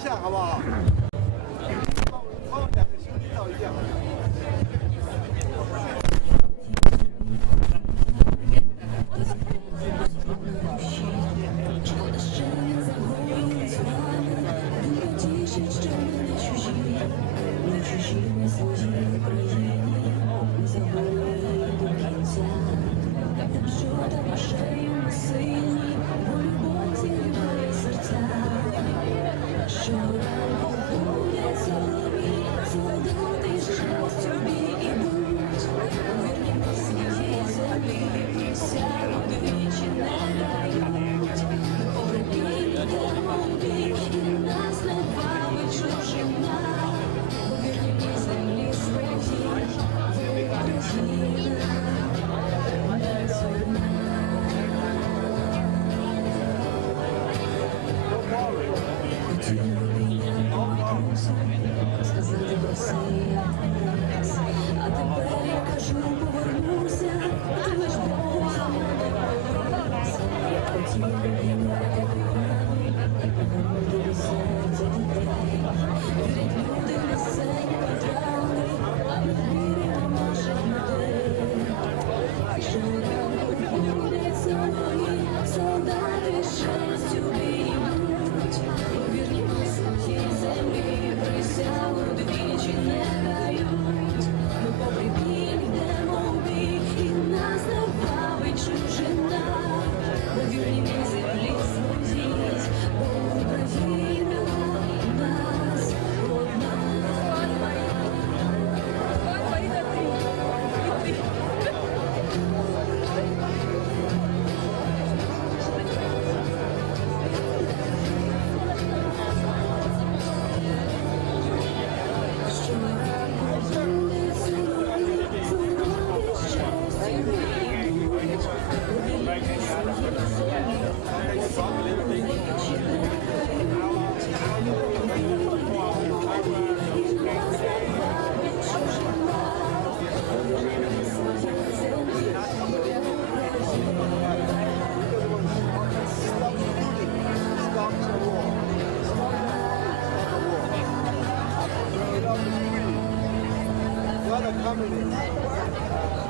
下好不好？帮我两个兄弟照一下。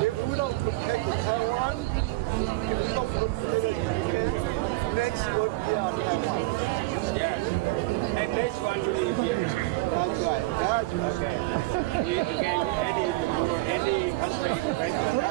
If we don't protect Taiwan, if we don't protect Ukraine, next would be our Taiwan. Yes. And next one will be here. That's right. That's right. Okay. You can any country. That's right.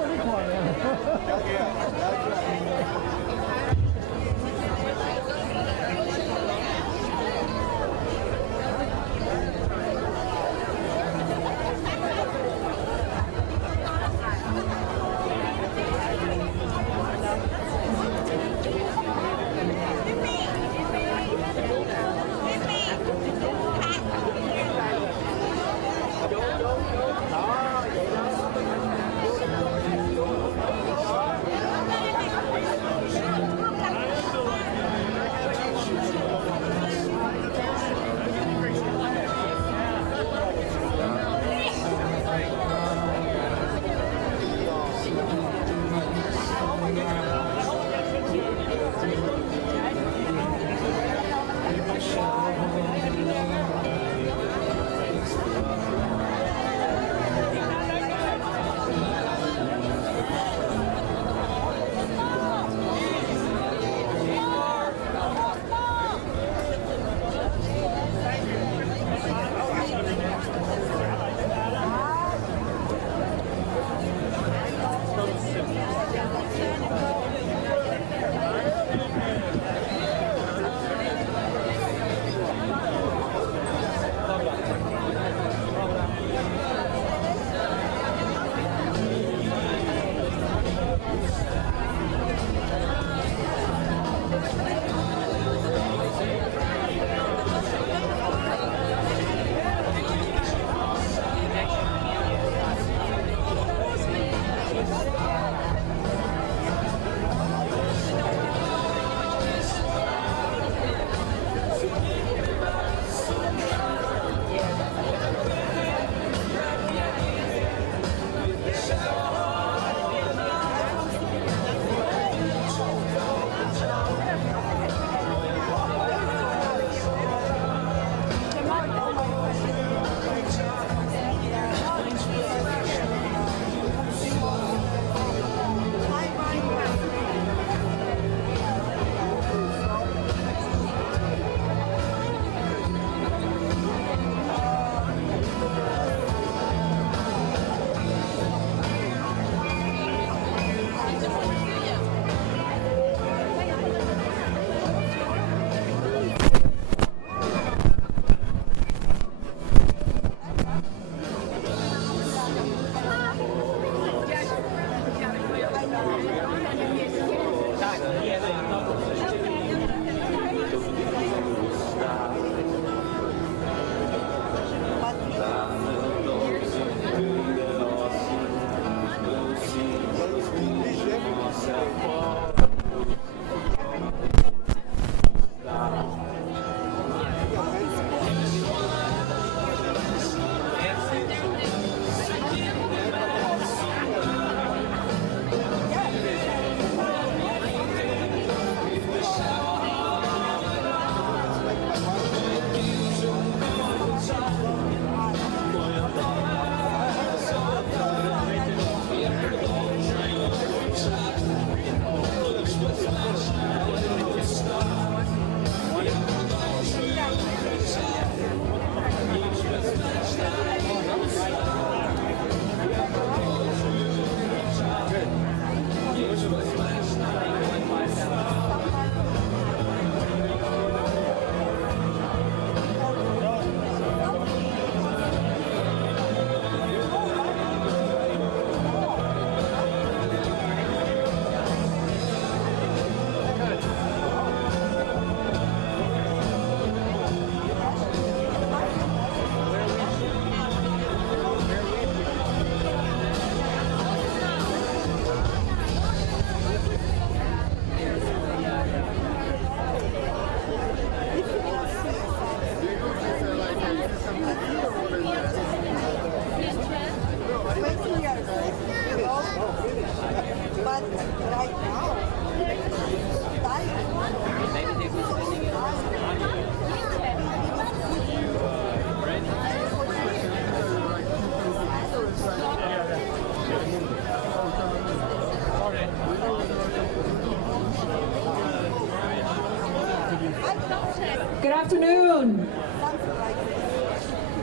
Good afternoon.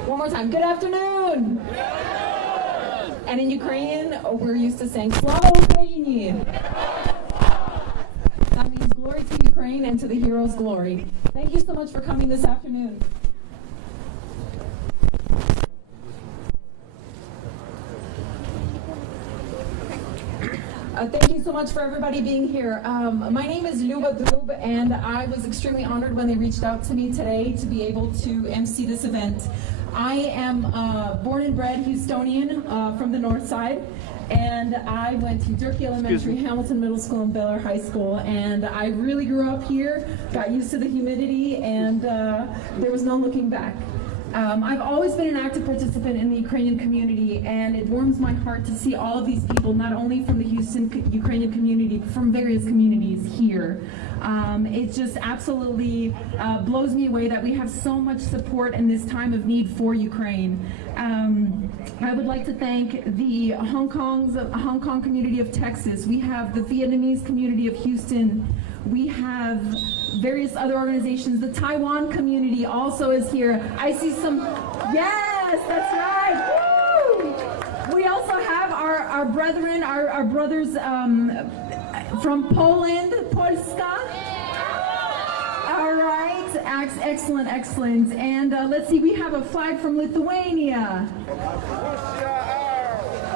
One more time. Good afternoon. And in Ukrainian, we're used to saying Slava Ukraini. That means glory to Ukraine and to the heroes' glory. Thank you so much for coming this afternoon. Thank you so much for everybody being here. My name is Luba Drub, and I was extremely honored when they reached out to me today to be able to MC this event. I am born and bred Houstonian from the north side, and I went to Durkee Elementary, Hamilton Middle School, and Baylor High School, and I really grew up here, got used to the humidity, and there was no looking back. I've always been an active participant in the Ukrainian community, and it warms my heart to see all of these people, not only from the Houston Ukrainian community, but from various communities here. It just absolutely blows me away that we have so much support in this time of need for Ukraine. I would like to thank the Hong Kong community of Texas. We have the Vietnamese community of Houston. We have various other organizations. The Taiwan community also is here. I see some, yes, that's right. Woo! We also have our brethren, our brothers from Poland, Polska. All right, excellent, excellent. And let's see, we have a flag from Lithuania.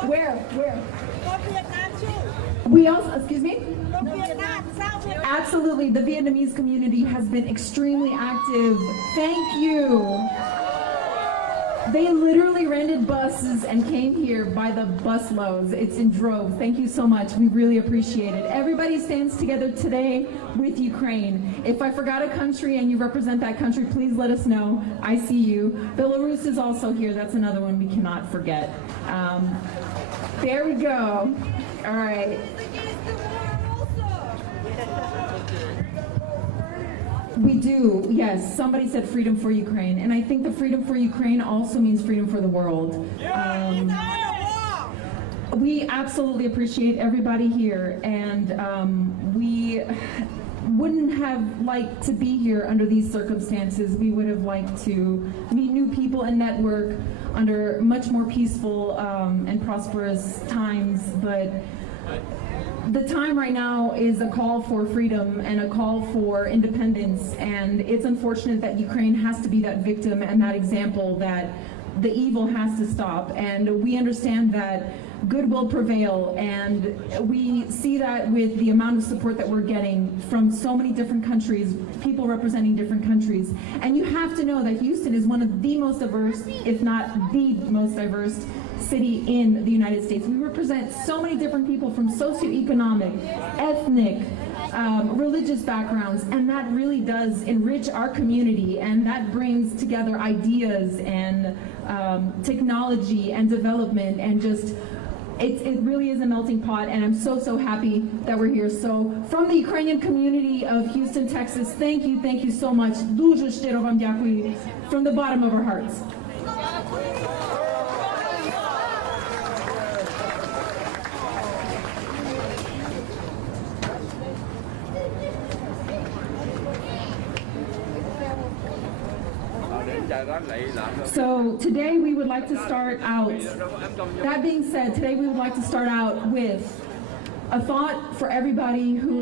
Where? We also, excuse me? Absolutely, the Vietnamese community has been extremely active. Thank you. They literally rented buses and came here by the busloads. It's in droves. Thank you so much. We really appreciate it. Everybody stands together today with Ukraine. If I forgot a country and you represent that country, please let us know. I see you. Belarus is also here. That's another one we cannot forget. There we go. All right. We do, yes. Somebody said freedom for Ukraine, and I think the freedom for Ukraine also means freedom for the world. We absolutely appreciate everybody here, and we wouldn't have liked to be here under these circumstances. We would have liked to meet new people and network under much more peaceful and prosperous times, but the time right now is a call for freedom and a call for independence, and it's unfortunate that Ukraine has to be that victim and that example that the evil has to stop. And we understand that good will prevail, and we see that with the amount of support that we're getting from so many different countries, people representing different countries. And you have to know that Houston is one of the most diverse, if not the most diverse city in the United States. We represent so many different people from socioeconomic, ethnic, religious backgrounds, and that really does enrich our community, and that brings together ideas and technology and development, and just it really is a melting pot, and I'm so happy that we're here. So from the Ukrainian community of Houston, Texas, thank you so much. Дуже щиро вам дякую from the bottom of our hearts. So today we would like to start out, that being said, today we would like to start out with a thought for everybody who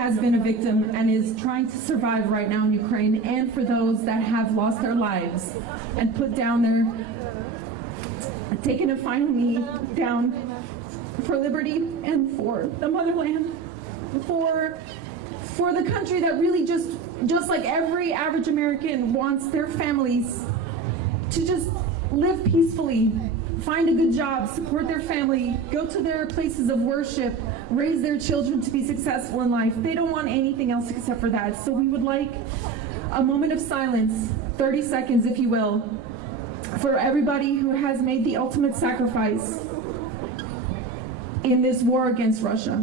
has been a victim and is trying to survive right now in Ukraine, and for those that have lost their lives and put down taken a final knee down for liberty and for the motherland, for the country that really just like every average American wants their families to just live peacefully, find a good job, support their family, go to their places of worship, raise their children to be successful in life. They don't want anything else except for that. So we would like a moment of silence, 30 seconds if you will, for everybody who has made the ultimate sacrifice in this war against Russia.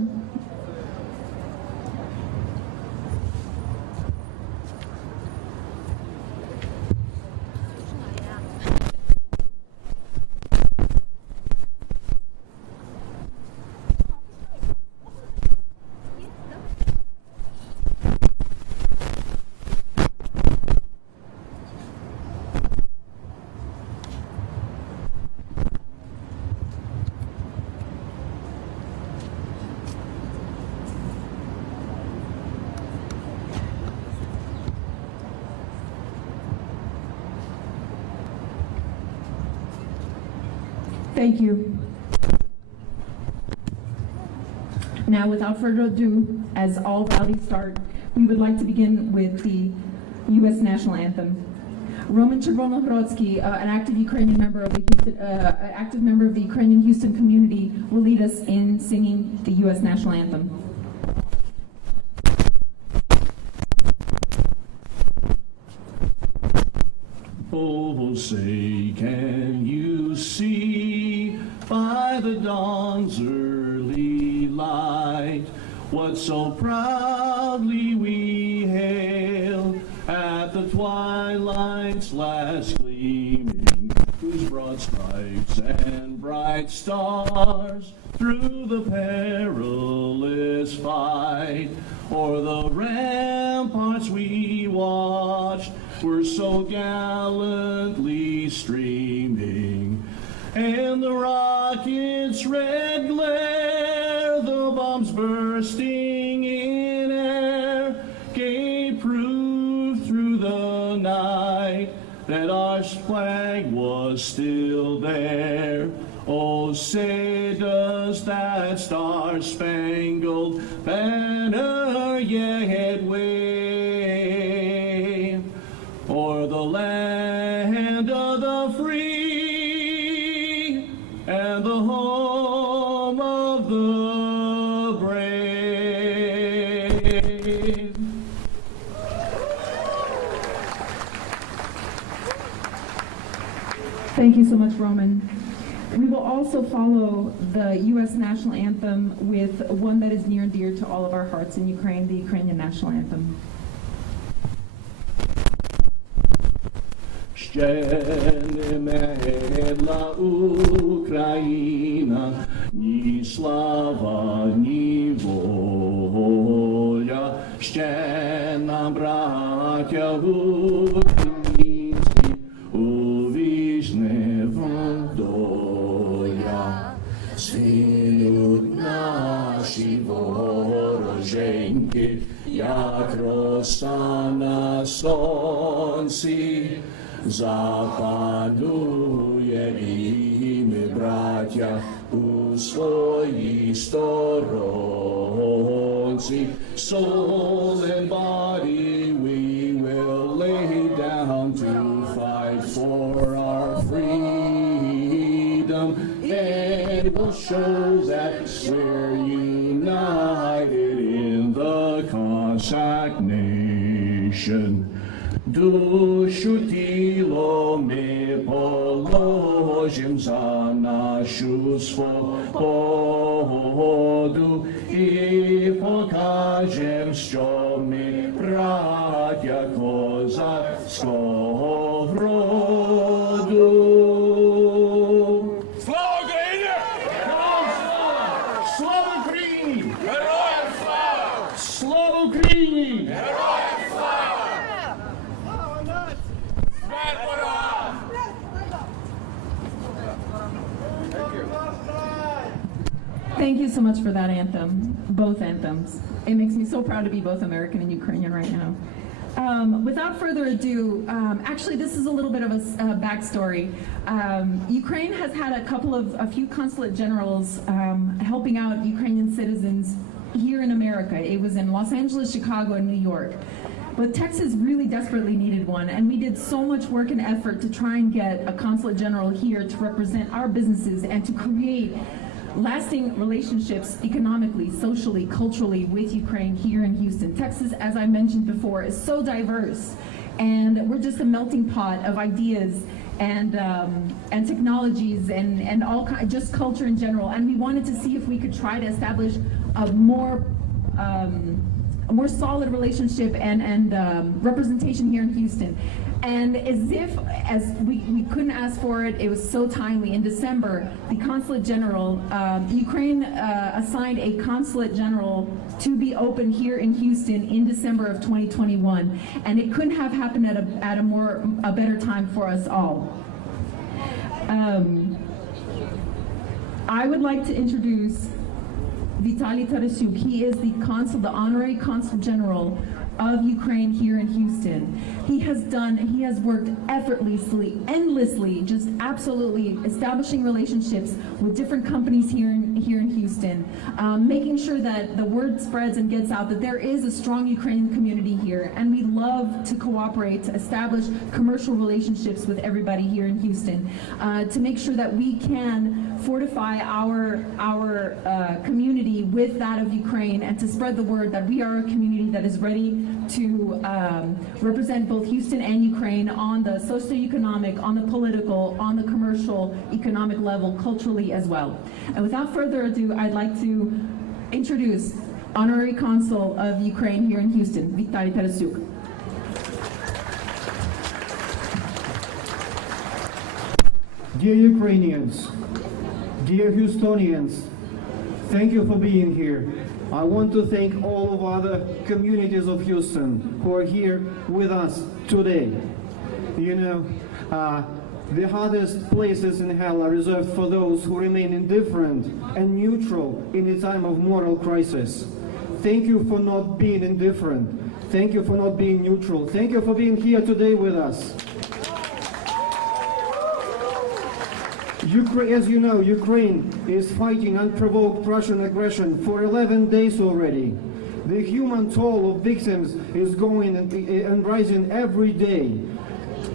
Thank you. Now, without further ado, as all rallies start, we would like to begin with the U.S. national anthem. Roman Chervonohrodsky, an active Ukrainian member of the Ukrainian Houston community, will lead us in singing the U.S. national anthem. Oh, say, can you see by the dawn's early light what so proudly we hailed at the twilight's last gleaming, whose broad stripes and bright stars through the perilous fight o'er the ramparts we watched were so gallantly streaming, and the rocket's red glare, the bombs bursting in air, gave proof through the night that our flag was still there. Oh, say does that star-spangled banner yet wave o'er the land of the free and the home of the brave. Thank you so much, Roman. We will also follow the U.S. national anthem with one that is near and dear to all of our hearts in Ukraine, the Ukrainian national anthem. Ще не медла Україна, ні слава, ні воля, ще нам, браття українці, увічне вам доля. Синуть наші вороженьки, як роса на сонці, запанує і ми, браття, у своїй сторонці. Soul and body we will lay down to fight for our freedom, and it will show that we're united in the Cossack nation. Душу тіло ми положим за нашу свободу і покажем, що ми браття козацького роду. Слава Україні! Героям слава! Слава Україні! Героям слава! Слава Україні! Героям слава! Смерть ворогам! Thank you so much for that anthem, both anthems. It makes me so proud to be both American and Ukrainian right now. Without further ado, actually this is a little bit of a backstory. Ukraine has had a few consulate generals helping out Ukrainian citizens here in America. It was in Los Angeles, Chicago, and New York. But Texas really desperately needed one, and we did so much work and effort to try and get a consulate general here to represent our businesses and to create lasting relationships economically, socially, culturally with Ukraine here in Houston. Texas, as I mentioned before, is so diverse, and we're just a melting pot of ideas and technologies and all just culture in general. And we wanted to see if we could try to establish a more solid relationship and representation here in Houston. And as we couldn't ask for it, it was so timely. In December, the Consulate General, Ukraine assigned a Consulate General to be open here in Houston in December of 2021. And it couldn't have happened at a better time for us all. I would like to introduce Vitaly Tarasuk. He is the Honorary Consul General of Ukraine here in Houston. He has worked effortlessly, endlessly, just absolutely establishing relationships with different companies here in Houston, making sure that the word spreads and gets out that there is a strong Ukrainian community here, and we love to cooperate to establish commercial relationships with everybody here in Houston, to make sure that we can fortify our community with that of Ukraine, and to spread the word that we are a community that is ready to represent both Houston and Ukraine on the socioeconomic, on the political, on the commercial, economic level, culturally as well. And without further ado, I'd like to introduce Honorary Consul of Ukraine here in Houston, Vitaly Tarasyuk. Dear Ukrainians, dear Houstonians, thank you for being here. I want to thank all of other communities of Houston who are here with us today. You know, the hardest places in hell are reserved for those who remain indifferent and neutral in a time of moral crisis. Thank you for not being indifferent. Thank you for not being neutral. Thank you for being here today with us. As you know, Ukraine is fighting unprovoked Russian aggression for 11 days already. The human toll of victims is going and rising every day.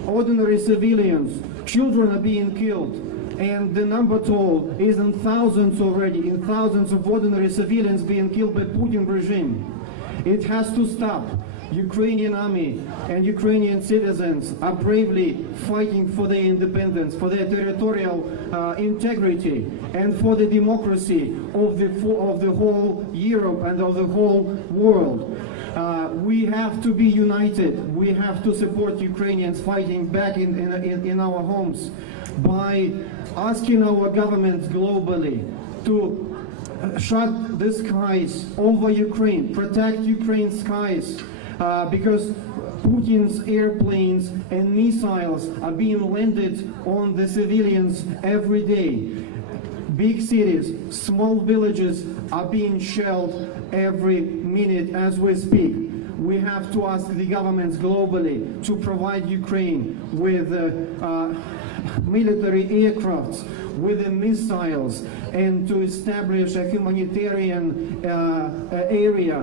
Ordinary civilians, children are being killed, and the number toll is in thousands already, in thousands of ordinary civilians being killed by Putin regime. It has to stop. Ukrainian army and Ukrainian citizens are bravely fighting for their independence, for their territorial integrity, and for the democracy of the whole Europe and of the whole world. We have to be united. We have to support Ukrainians fighting back in our homes by asking our governments globally to shut the skies over Ukraine, protect Ukraine's skies, because Putin's airplanes and missiles are being landed on the civilians every day. Big cities, small villages are being shelled every minute as we speak. We have to ask the governments globally to provide Ukraine with military aircrafts, with the missiles, and to establish a humanitarian area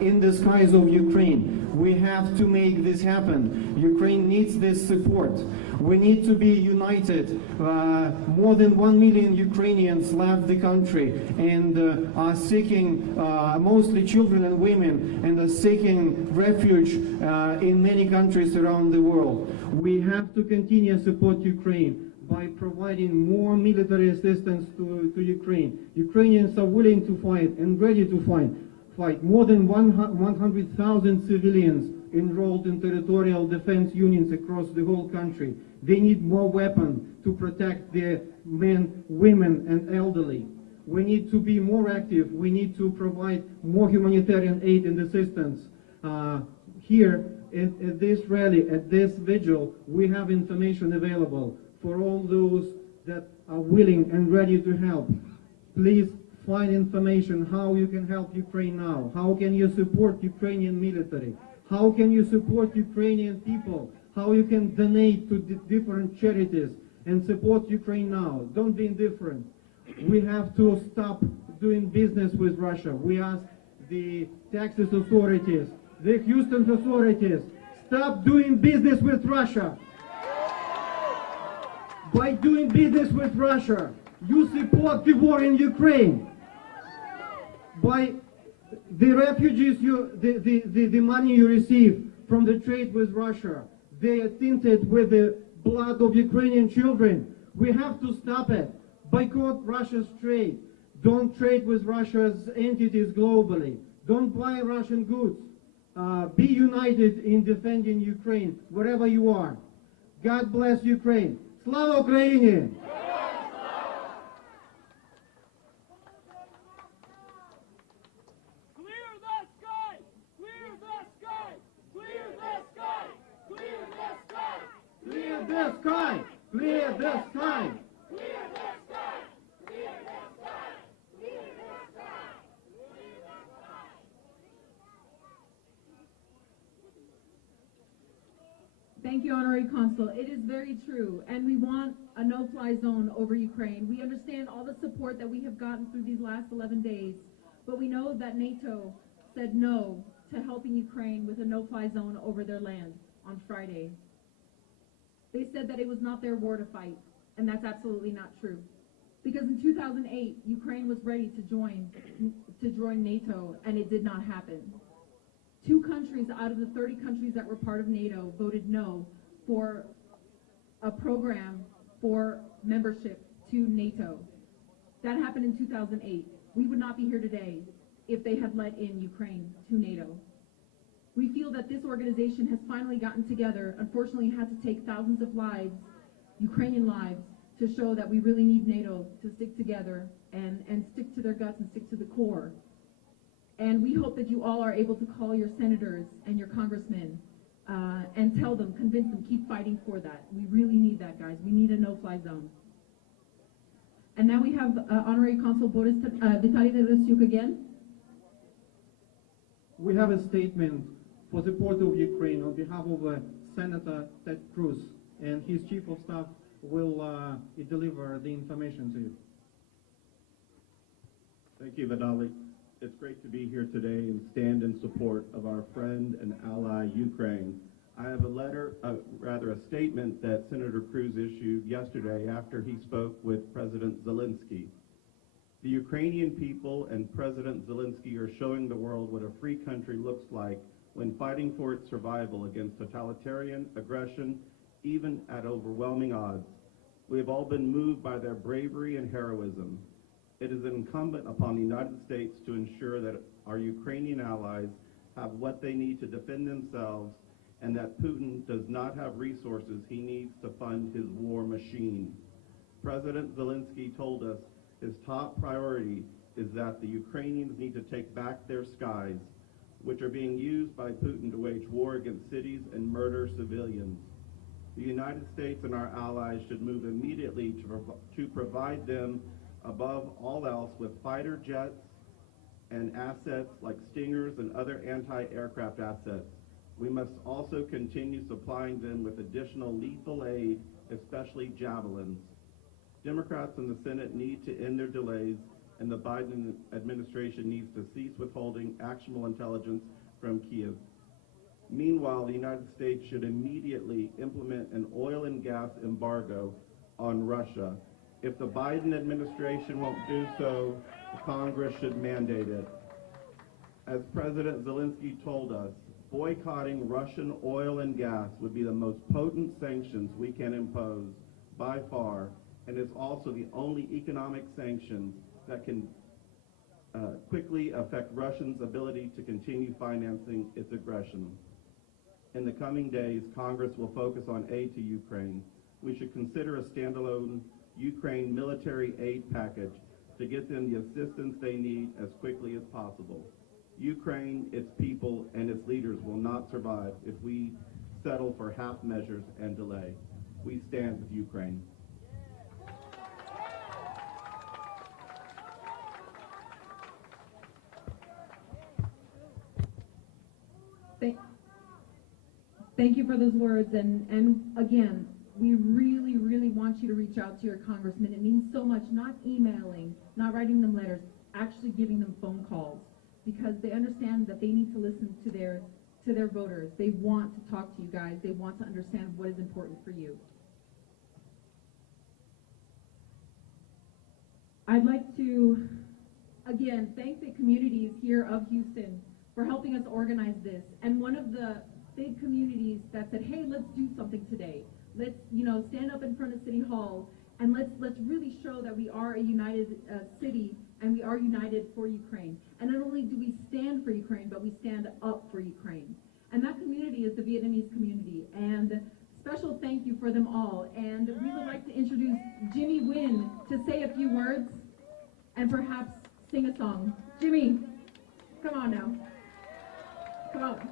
in the skies of Ukraine. We have to make this happen. Ukraine needs this support. We need to be united. More than 1 million Ukrainians left the country and are seeking, mostly children and women, and are seeking refuge in many countries around the world. We have to continue to support Ukraine by providing more military assistance to Ukraine. Ukrainians are willing to fight and ready to fight. More than 100,000 civilians enrolled in territorial defense units across the whole country. They need more weapons to protect their men, women, and elderly. We need to be more active. We need to provide more humanitarian aid and assistance. Here at this rally, at this vigil, we have information available for all those that are willing and ready to help. Please find information how you can help Ukraine now. How can you support Ukrainian military? How can you support Ukrainian people? How you can donate to different charities and support Ukraine now. Don't be indifferent. We have to stop doing business with Russia. We ask the Texas authorities, the Houston authorities, stop doing business with Russia. By doing business with Russia, you support the war in Ukraine. By the refugees, the money you receive from the trade with Russia, they are tinted with the blood of Ukrainian children. We have to stop it. Boycott Russia's trade. Don't trade with Russia's entities globally. Don't buy Russian goods. Be united in defending Ukraine wherever you are. God bless Ukraine. Slava Ukraini! Clear the sky! Clear the sky! Clear the sky! Clear the sky! Clear the sky! Clear the sky! Thank you, Honorary Consul. It is very true, and we want a no-fly zone over Ukraine. We understand all the support that we have gotten through these last 11 days, but we know that NATO said no to helping Ukraine with a no-fly zone over their land on Friday. They said that it was not their war to fight, and that's absolutely not true. Because in 2008, Ukraine was ready to join NATO, and it did not happen. 2 countries out of the 30 countries that were part of NATO voted no for a program for membership to NATO. That happened in 2008. We would not be here today if they had let in Ukraine to NATO. We feel that this organization has finally gotten together. Unfortunately, it had to take thousands of lives, Ukrainian lives, to show that we really need NATO to stick together and stick to their guts and stick to the core. And we hope that you all are able to call your senators and your congressmen and tell them, convince them, keep fighting for that. We really need that, guys. We need a no-fly zone. And now we have Honorary Consul Boris Vitaly Tarasyuk again. We have a statement for support of Ukraine on behalf of Senator Ted Cruz, and his Chief of Staff will deliver the information to you. Thank you, Vitaly. It's great to be here today and stand in support of our friend and ally, Ukraine. I have a statement that Senator Cruz issued yesterday after he spoke with President Zelensky. The Ukrainian people and President Zelensky are showing the world what a free country looks like when fighting for its survival against totalitarian aggression, even at overwhelming odds. We have all been moved by their bravery and heroism. It is incumbent upon the United States to ensure that our Ukrainian allies have what they need to defend themselves and that Putin does not have resources he needs to fund his war machine. President Zelensky told us his top priority is that the Ukrainians need to take back their skies, which are being used by Putin to wage war against cities and murder civilians. The United States and our allies should move immediately to provide them, above all else, with fighter jets and assets like Stingers and other anti-aircraft assets. We must also continue supplying them with additional lethal aid, especially javelins. Democrats in the Senate need to end their delays, and the Biden administration needs to cease withholding actionable intelligence from Kyiv. Meanwhile, the United States should immediately implement an oil and gas embargo on Russia. If the Biden administration won't do so, Congress should mandate it. As President Zelensky told us, boycotting Russian oil and gas would be the most potent sanctions we can impose by far, and is also the only economic sanction that can quickly affect Russia's ability to continue financing its aggression. In the coming days, Congress will focus on aid to Ukraine. We should consider a standalone Ukraine military aid package to get them the assistance they need as quickly as possible. Ukraine, its people, and its leaders will not survive if we settle for half measures and delay. We stand with Ukraine. Thank you for those words, and again, we really, really want you to reach out to your congressman. It means so much, not emailing, not writing them letters, actually giving them phone calls, because they understand that they need to listen to their voters. They want to talk to you guys. They want to understand what is important for you. I'd like to, again, thank the communities here of Houston for helping us organize this. And one of the big communities that said, hey, let's do something today. Let's, stand up in front of City Hall and let's really show that we are a united city and we are united for Ukraine. And not only do we stand for Ukraine, but we stand up for Ukraine. And that community is the Vietnamese community. And special thank you for them all. And we would like to introduce Jimmy Nguyen to say a few words and perhaps sing a song. Jimmy, come on now. Come on.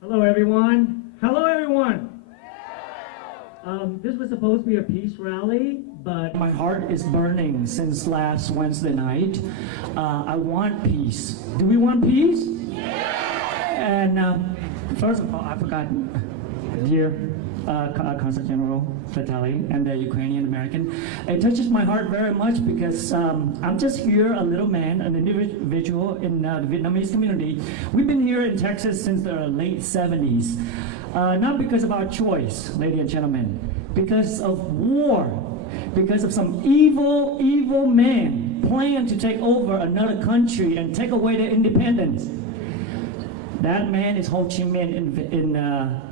Hello, everyone. Hello, everyone. This was supposed to be a peace rally, but my heart is burning since last Wednesday night. I want peace. Do we want peace? And first of all, I forgot, dear Consulate General and the Ukrainian American. It touches my heart very much because I'm just here, a little man, an individual in the Vietnamese community. We've been here in Texas since the late 70s. Not because of our choice, ladies and gentlemen, because of war, because of some evil, evil man plan to take over another country and take away their independence. That man is Ho Chi Minh in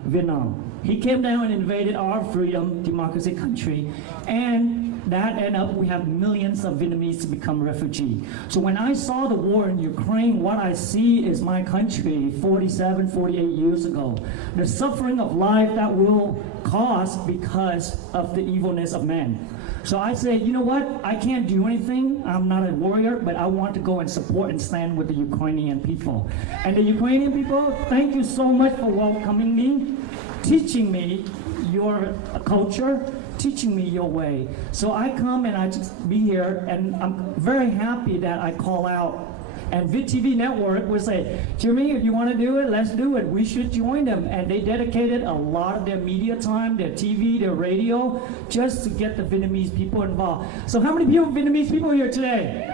Vietnam. He came down and invaded our freedom, democracy country, and that ended up, we have millions of Vietnamese to become refugees. So when I saw the war in Ukraine, what I see is my country 47, 48 years ago. The suffering of life that will cause because of the evilness of man. So I say, you know what, I can't do anything, I'm not a warrior, but I want to go and support and stand with the Ukrainian people. And the Ukrainian people, thank you so much for welcoming me, teaching me your culture, teaching me your way. So I come and I just be here, and I'm very happy that I call out. And VTV Network will say, Jimmy, if you want to do it, let's do it. We should join them. And they dedicated a lot of their media time, their TV, their radio, just to get the Vietnamese people involved. So how many Vietnamese people are here today?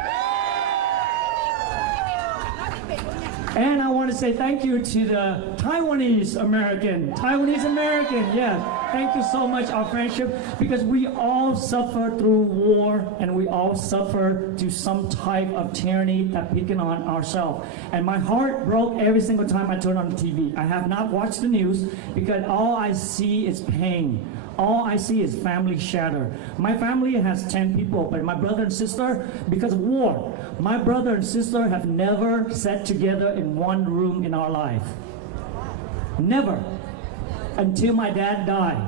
And I want to say thank you to the Taiwanese American, yeah. Thank you so much, our friendship, because we all suffer through war and we all suffer to some type of tyranny that picking on ourselves. And my heart broke every single time I turn on the TV. I have not watched the news because all I see is pain. All I see is family shatter. My family has 10 people, but my brother and sister, because of war, my brother and sister have never sat together in one room in our life. Never. Until my dad died.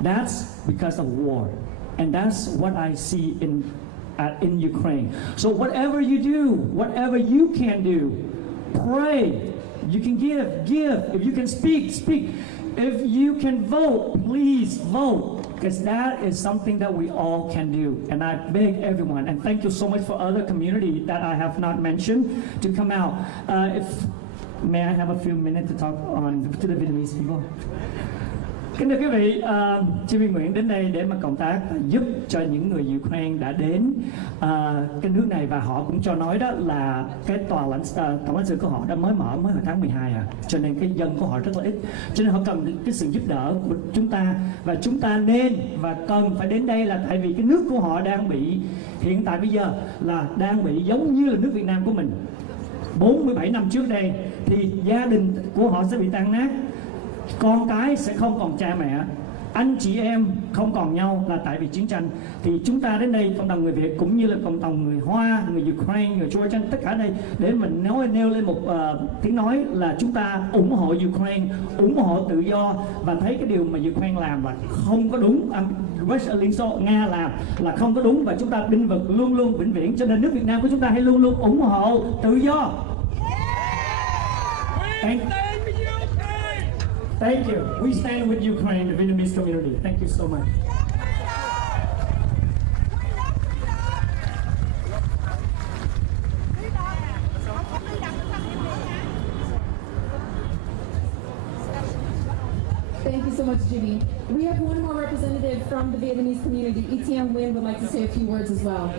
That's because of war. And that's what I see in Ukraine. So whatever you do, whatever you can do, pray. You can give. If you can speak. If you can vote, please vote, because that is something that we all can do. And I beg everyone, and thank you so much for other community that I have not mentioned to come out. May I have a few minutes to talk to the Vietnamese people? Kính thưa quý vị, Jimmy Nguyễn đến đây để mà cộng tác giúp cho những người Ukraine đã đến cái nước này, và họ cũng cho nói đó là cái tổng lãnh sự của họ đã mới mở hồi tháng 12 cho nên cái dân của họ rất là ít, cho nên họ cần cái sự giúp đỡ của chúng ta, và chúng ta nên và cần phải đến đây là tại vì cái nước của họ đang bị, hiện tại bây giờ là đang bị giống như là nước Việt Nam của mình 47 năm trước đây, thì gia đình của họ sẽ bị tan nát. Con cái sẽ không còn cha mẹ, anh chị em không còn nhau là tại vì chiến tranh. Thì chúng ta đến đây, cộng đồng người Việt cũng như là cộng đồng người Hoa, người Ukraine, người Georgian, tất cả đây để mình nêu lên một tiếng nói là chúng ta ủng hộ Ukraine, ủng hộ tự do, và thấy cái điều mà Ukraine làm là không có đúng, Liên Xô Nga làm là không có đúng, và chúng ta binh vực luôn luôn vĩnh viễn. Cho nên nước Việt Nam của chúng ta hãy luôn luôn ủng hộ tự do. Thank you. We stand with Ukraine, the Vietnamese community. Thank you so much. Thank you so much, Jimmy. We have one more representative from the Vietnamese community. Etienne Nguyen would like to say a few words as well.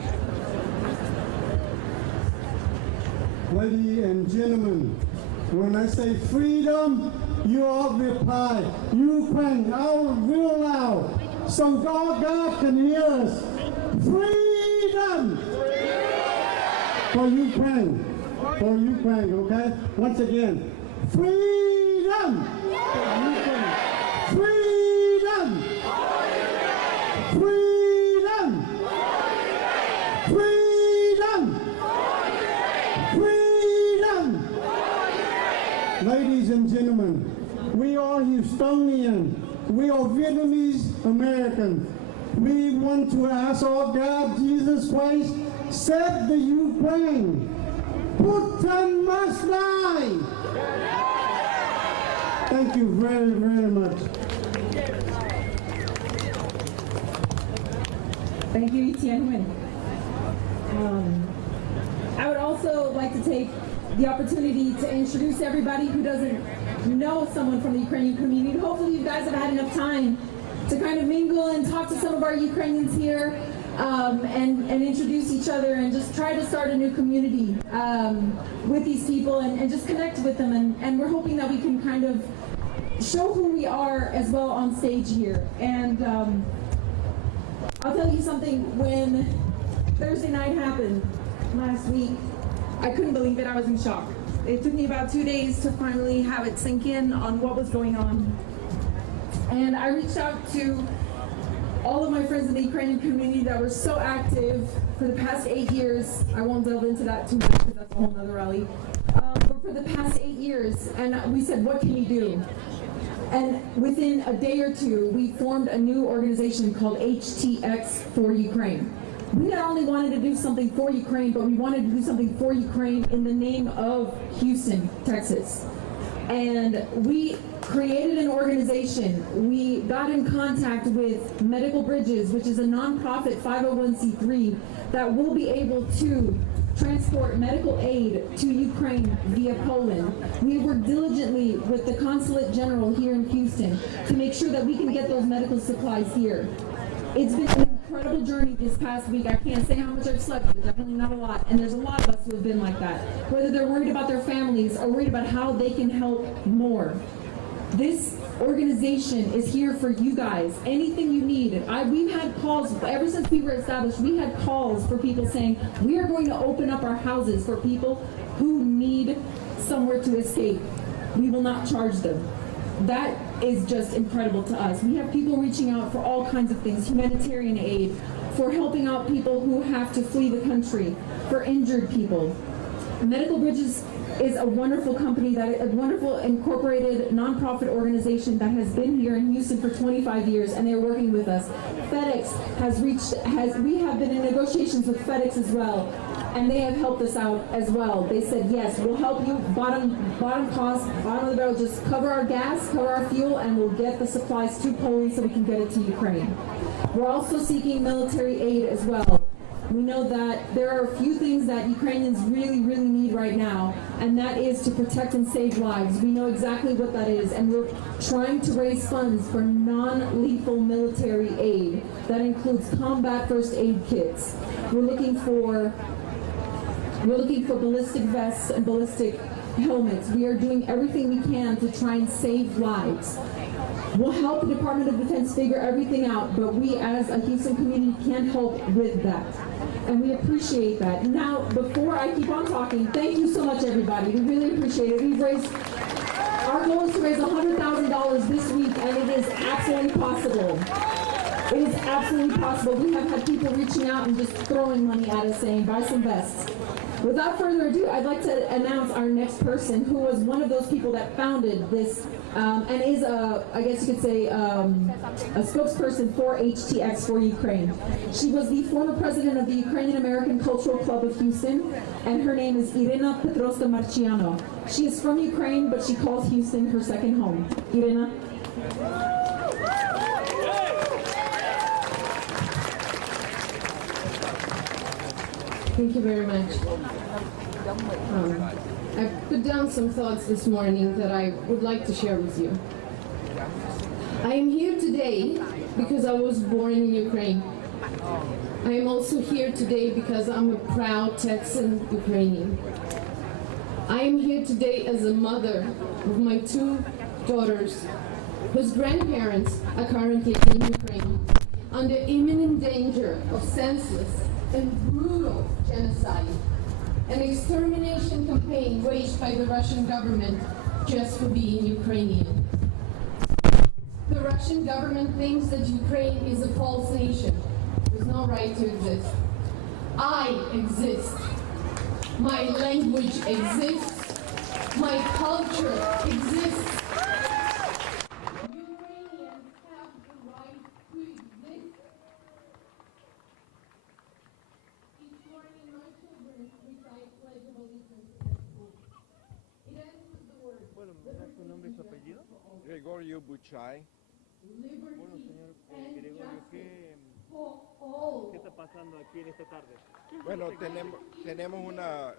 Ladies and gentlemen, when I say freedom, you all reply, Ukraine, out real loud, so God can hear us. Freedom! For Ukraine, okay? Once again, freedom! For Ukraine. Freedom! Freedom! Freedom! Freedom! Ladies and gentlemen, we are Houstonian. We are Vietnamese American. We want to ask our God, Jesus Christ, save the Ukraine. Putin must die. Thank you very, very much. Thank you, Tianwen. I would also like to take the opportunity to introduce everybody who doesn't know someone from the Ukrainian community. Hopefully you guys have had enough time to kind of mingle and talk to some of our Ukrainians here and introduce each other and just try to start a new community with these people and just connect with them. And we're hoping that we can kind of show who we are as well on stage here. And I'll tell you something, when Thursday night happened last week, I couldn't believe it. I was in shock. It took me about 2 days to finally have it sink in on what was going on. And I reached out to all of my friends in the Ukrainian community that were so active for the past 8 years. I won't delve into that too much because that's a whole nother rally. But for the past 8 years, and we said, what can we do? And within a day or two, we formed a new organization called HTX for Ukraine. We not only wanted to do something for Ukraine, but we wanted to do something for Ukraine in the name of Houston, Texas. And we created an organization. We got in contact with Medical Bridges, which is a nonprofit 501c3 that will be able to transport medical aid to Ukraine via Poland. We work diligently with the Consulate General here in Houston to make sure that we can get those medical supplies here. It's been an incredible journey this past week. I can't say how much I've slept, but definitely not a lot. And there's a lot of us who have been like that. Whether they're worried about their families or worried about how they can help more. This organization is here for you guys. Anything you need. We've had calls, ever since we were established, we had calls for people saying, we are going to open up our houses for people who need somewhere to escape. We will not charge them. That is just incredible to us. We have people reaching out for all kinds of things, humanitarian aid, for helping out people who have to flee the country, for injured people. Medical Bridges is a wonderful company, a wonderful incorporated nonprofit organization that has been here in Houston for 25 years, and they're working with us. FedEx we have been in negotiations with FedEx as well, and they have helped us out as well. They said, yes, we'll help you, bottom cost, bottom of the barrel, just cover our gas, cover our fuel, and we'll get the supplies to Poland so we can get it to Ukraine. We're also seeking military aid as well. We know that there are a few things that Ukrainians really, really need right now, and that is to protect and save lives. We know exactly what that is, and we're trying to raise funds for non-lethal military aid. That includes combat first aid kits. We're looking for ballistic vests and ballistic helmets. We are doing everything we can to try and save lives. We'll help the Department of Defense figure everything out, but we as a Houston community can help with that. And we appreciate that. Now, before I keep on talking, thank you so much, everybody. We really appreciate it. Our goal is to raise $100,000 this week, and it is absolutely possible. It is absolutely possible. We have had people reaching out and just throwing money at us saying, buy some vests. Without further ado, I'd like to announce our next person, who was one of those people that founded this and is, I guess you could say, a spokesperson for HTX for Ukraine. She was the former president of the Ukrainian American Cultural Club of Houston, and her name is Irina Petrovska Marciano. She is from Ukraine, but she calls Houston her second home. Irina? Thank you very much. I put down some thoughts this morning that I would like to share with you. I am here today because I was born in Ukraine. I am also here today because I'm a proud Texan Ukrainian. I am here today as a mother of my 2 daughters whose grandparents are currently in Ukraine under imminent danger of senseless and brutal genocide, an extermination campaign waged by the Russian government just for being Ukrainian. The Russian government thinks that Ukraine is a false nation with no right to exist. I exist. My language exists. My culture exists. Ukrainians have the right to exist. Each morning my children recite Pledge of Allegiance at school. It ends with the words, Gregorio Buchay. liberty and justice ¿Qué está pasando aquí en esta tarde? Bueno, tenemos unas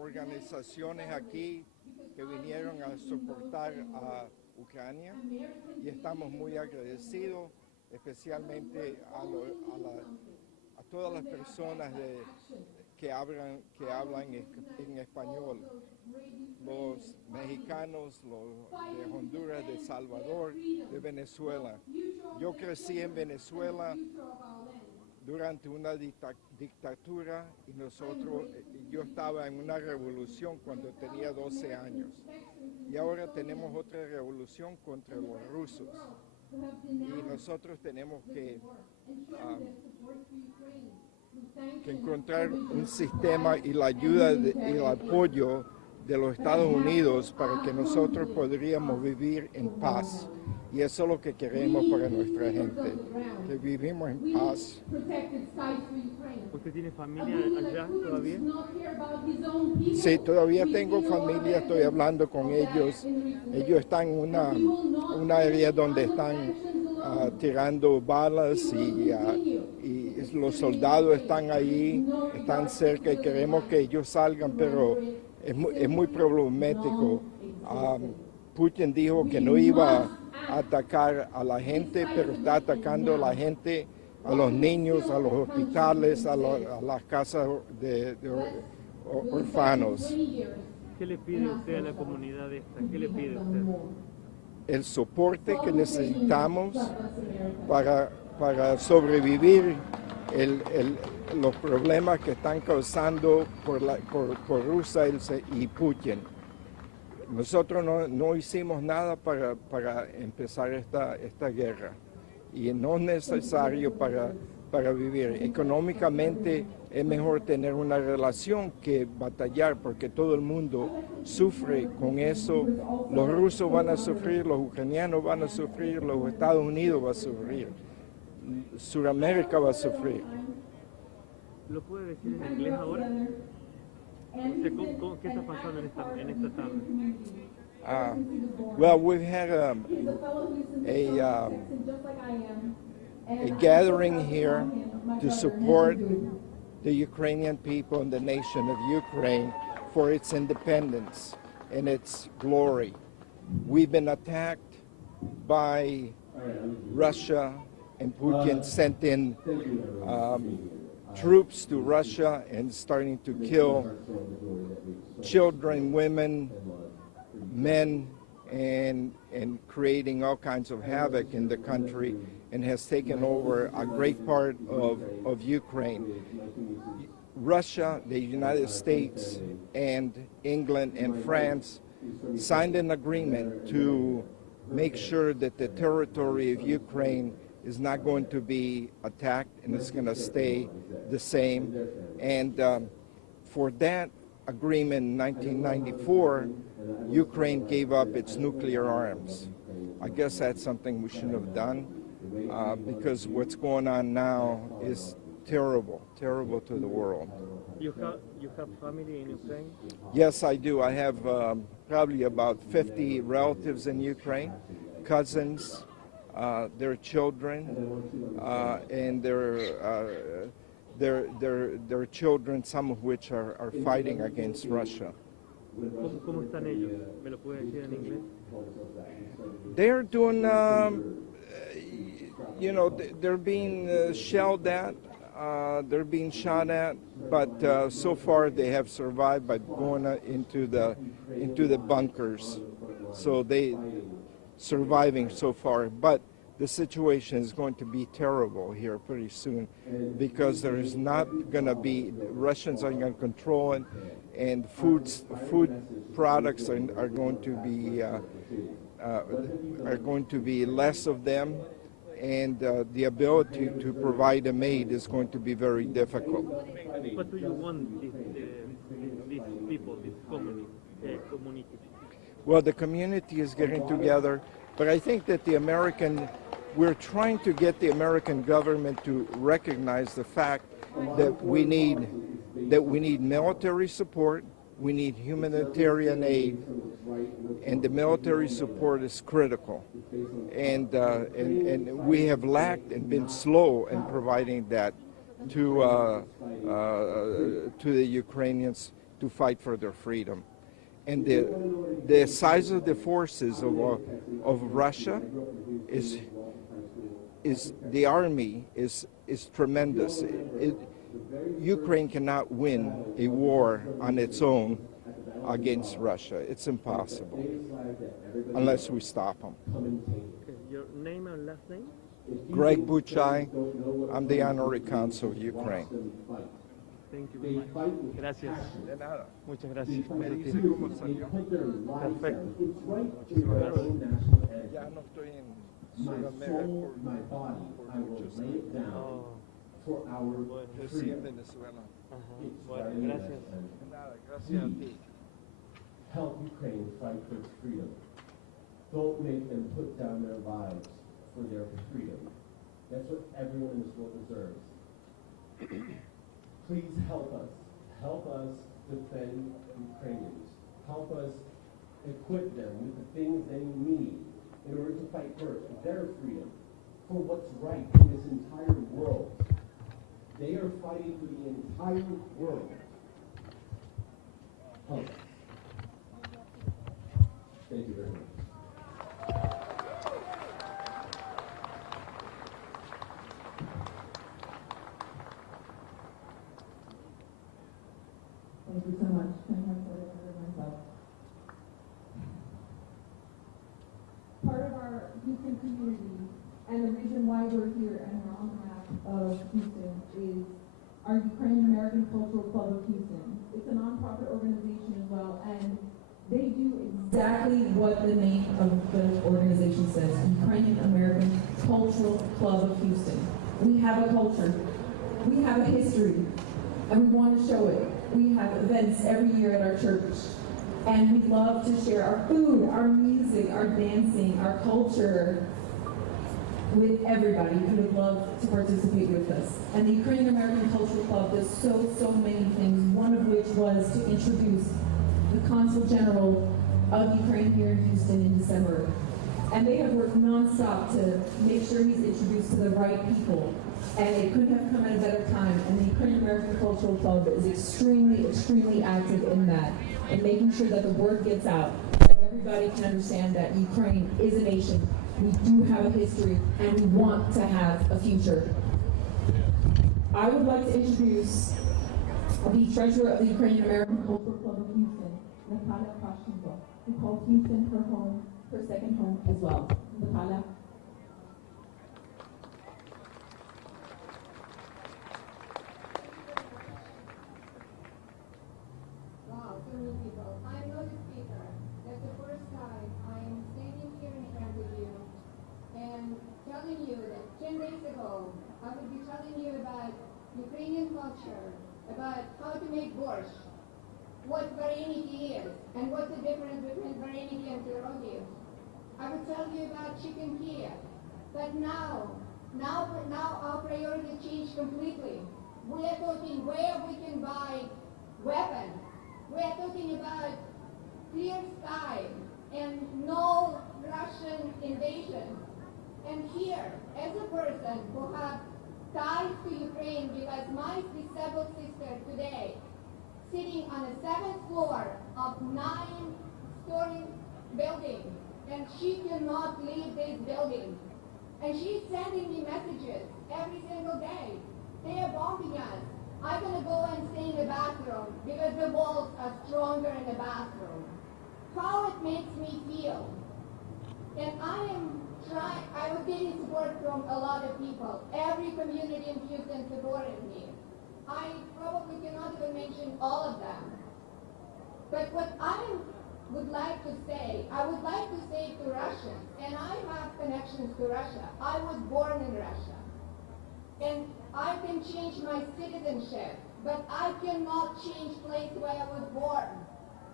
organizaciones aquí que vinieron a soportar a Ucrania y estamos muy agradecidos, especialmente a todas las personas que hablan en español, los mexicanos, los de Honduras, de El Salvador, de Venezuela. Yo crecí en Venezuela durante una dictadura y yo estaba en una revolución cuando tenía 12 años. Y ahora tenemos otra revolución contra los rusos. Y nosotros tenemos que encontrar un sistema y la ayuda y el apoyo de los Estados Unidos para que nosotros podríamos vivir en paz. Y eso es lo que queremos para nuestra gente, que vivimos en paz. ¿Usted tiene familia allá todavía? Sí, todavía tengo familia, estoy hablando con ellos. Ellos están en una área donde están tirando balas y los soldados están ahí, están cerca y queremos que ellos salgan, pero es muy problemático. Putin dijo que no iba a atacar a la gente, pero está atacando a la gente, a los niños, a los hospitales, a las casas de orfanos. ¿Qué le pide usted a la comunidad esta? ¿Qué le pide usted? El soporte que necesitamos para sobrevivir los problemas que están causando por Rusia y Putin. Nosotros no hicimos nada para empezar esta guerra y no es necesario para vivir. Económicamente es mejor tener una relación que batallar porque todo el mundo sufre con eso. Los rusos van a sufrir, los ucranianos van a sufrir, los Estados Unidos van a sufrir, Sudamérica va a sufrir. ¿Lo puede decir en inglés ahora? ¿Qué está pasando en esta tarde? Well, we've had a gathering here to support the Ukrainian people and the nation of Ukraine for its independence and its glory. We've been attacked by Russia, and Putin sent in troops to Russia and starting to kill children, women, men, and creating all kinds of havoc in the country, and has taken over a great part of Ukraine. Russia, the United States, and England and France signed an agreement to make sure that the territory of Ukraine is not going to be attacked and it's going to stay the same. And for that agreement in 1994, Ukraine gave up its nuclear arms. I guess that's something we shouldn't have done because what's going on now is terrible, terrible to the world. You have family in Ukraine? Yes, I do. I have probably about 50 relatives in Ukraine, cousins, their children, and their children, some of which are fighting against Russia. ¿Cómo están ellos? ¿Me lo puede decir en inglés? They're doing, they're being shelled at, they're being shot at, but so far they have survived by going into the bunkers. So they surviving so far, but the situation is going to be terrible here pretty soon because there is not going to be, Russians are going to control it, and food products are going to be less of them, and the ability to provide them aid is going to be very difficult. What do you want these people, this community? Well, the community is getting together, but I think that we're trying to get the American government to recognize the fact that we need military support, we need humanitarian aid, and the military support is critical. and we have lacked and been slow in providing that to the Ukrainians to fight for their freedom. And the size of the forces of Russia is the army is tremendous. Ukraine cannot win a war on its own against Russia. It's impossible unless we stop them. Your name and last name? Greg Buchai, I'm the Honorary Consul of Ukraine. Thank you very much. Gracias. De nada. Muchas gracias. Me dice cómo salió. Perfecto. Ya no estoy en Sudamérica por muchos años. Oh, Yo sí en Venezuela. ajá. Bueno, gracias. De nada, gracias a ti. Help Ukraine fight for its freedom. Don't make them put down their lives for their freedom. That's what everyone in this world deserves. Please help us. Help us defend Ukrainians. Help us equip them with the things they need in order to fight for their freedom, for what's right in this entire world. They are fighting for the entire world. Help us. Thank you very much. Thank you so much. Myself. Part of our Houston community, and the reason why we're here and we're on behalf of Houston, is our Ukrainian American Cultural Club of Houston. It's a nonprofit organization as well, and they do exactly what the name of the organization says, Ukrainian American Cultural Club of Houston. We have a culture, we have a history, and we want to show it. We have events every year at our church, and we love to share our food, our music, our dancing, our culture with everybody who would love to participate with us. And the Ukrainian American Cultural Club does so many things, one of which was to introduce the Consulate General of Ukraine here in Houston in December. And they have worked nonstop to make sure he's introduced to the right people. And it couldn't have come at a better time. And the Ukrainian American Cultural Club is extremely active in that, and making sure that the word gets out, that everybody can understand that Ukraine is a nation. We do have a history, and we want to have a future. I would like to introduce the treasurer of the Ukrainian American Cultural Club of Houston, Natalia Krashchenko, who calls Houston her home, her second home as well. Natalia. Wow, so many people. I'm not a speaker. That's the first time I'm standing here in front of you and telling you that 10 days ago I would be telling you about Ukrainian culture, about how to make borscht, what vareniki is, and what's the difference between vareniki and pierogi. I would tell you about chicken Kiev. But now our priorities changed completely. We are talking where we can buy weapons. We are talking about clear sky and no Russian invasion. And here, as a person who has ties to Ukraine, because my disabled sister today, sitting on the 7th floor of 9-story building, and she cannot leave this building. And she's sending me messages every single day. They are bombing us. I'm gonna go and stay in the bathroom because the walls are stronger in the bathroom. How it makes me feel. And I was getting support from a lot of people. Every community in Houston supported me. I probably cannot even mention all of them. But what I would like to say, to Russians, and I have connections to Russia. I was born in Russia. And I can change my citizenship, but I cannot change place where I was born.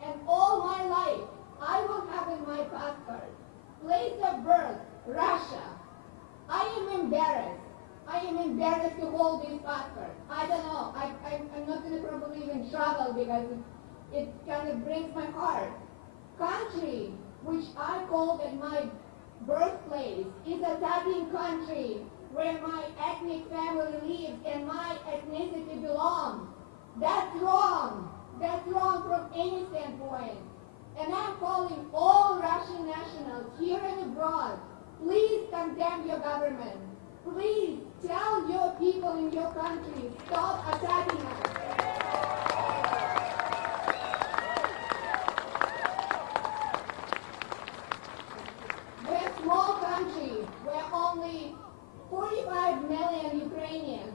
And all my life, I will have in my passport, place of birth, Russia. I am embarrassed. I am embarrassed to hold this passport. I don't know. I'm not going to probably even travel because it kind of breaks my heart. Country, which I called at my birthplace, is a attacking country where my ethnic family lives and my ethnicity belongs. That's wrong. That's wrong from any standpoint. And I'm calling all Russian nationals here and abroad, please condemn your government. Please tell your people in your country, stop attacking us. We're a small country. We're only 45 million Ukrainians.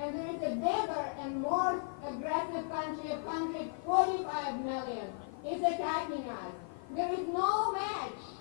And there is a bigger and more aggressive country of 145 million is attacking us. There is no match